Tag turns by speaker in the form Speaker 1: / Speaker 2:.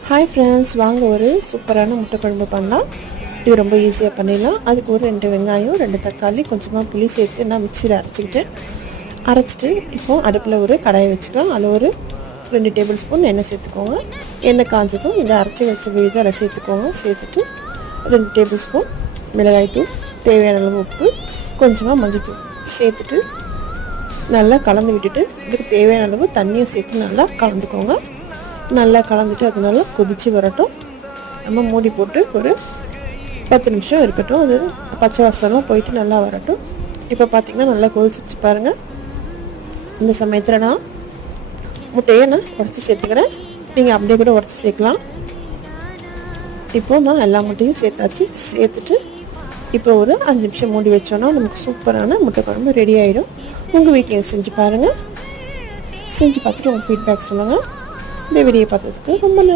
Speaker 1: Hi friends வாங்க ஒரு சூப்பரான முட்டை குழம்பு பண்ணலாம். இது ரொம்ப ஈஸியாக பண்ணிடலாம். அதுக்கு ஒரு ரெண்டு வெங்காயம் ரெண்டு தக்காளி கொஞ்சமாக புளி சேர்த்து நான் மிக்சியில் அரைச்சிக்கிட்டேன். அரைச்சிட்டு இப்போ அடுப்பில் ஒரு கடாயை வச்சுக்கலாம். அதில் ஒரு ரெண்டு டேபிள் ஸ்பூன் எண்ணெய் சேர்த்துக்கோங்க. எண்ணெய் காஞ்சதும் இதை அரைச்சி வச்ச விழுது அதில் சேர்த்துக்கோங்க. சேர்த்துட்டு ரெண்டு டேபிள் ஸ்பூன் மிளகாய்த்தூள் தேவையான அளவு உப்பு கொஞ்சமாக மஞ்சள்தூள் சேர்த்துட்டு நல்லா கலந்து விட்டுட்டு இதுக்கு தேவையான அளவு தண்ணியும் சேர்த்து நல்லா கலந்துக்கோங்க. நல்லா கலந்துட்டு அதனால நல்லா கொதித்து வரட்டும். நம்ம மூடி போட்டு ஒரு பத்து நிமிஷம் இருக்கட்டும். அது பச்சை வாசனெலாம் போயிட்டு நல்லா வரட்டும். இப்போ பார்த்திங்கன்னா நல்லா கொதிச்சு பாருங்கள் இந்த சமயத்தில் நான் முட்டையை நான் உடச்சி சேர்த்துக்கிறேன். நீங்கள் அப்படியே கூட உடச்சி சேர்க்கலாம். இப்போ நான் எல்லா முட்டையும் சேர்த்தாச்சு. சேர்த்துட்டு இப்போ ஒரு அஞ்சு நிமிஷம் மூடி வச்சோன்னா நமக்கு சூப்பரான முட்டை குழம்பு ரெடி ஆகிடும் உங்கள் வீட்டில் செஞ்சு பாருங்கள் செஞ்சு பார்த்துட்டு உங்கள் ஃபீட்பேக் சொல்லுங்கள் இந்த வீடியோ பார்த்ததுக்கு ரொம்ப நன்றி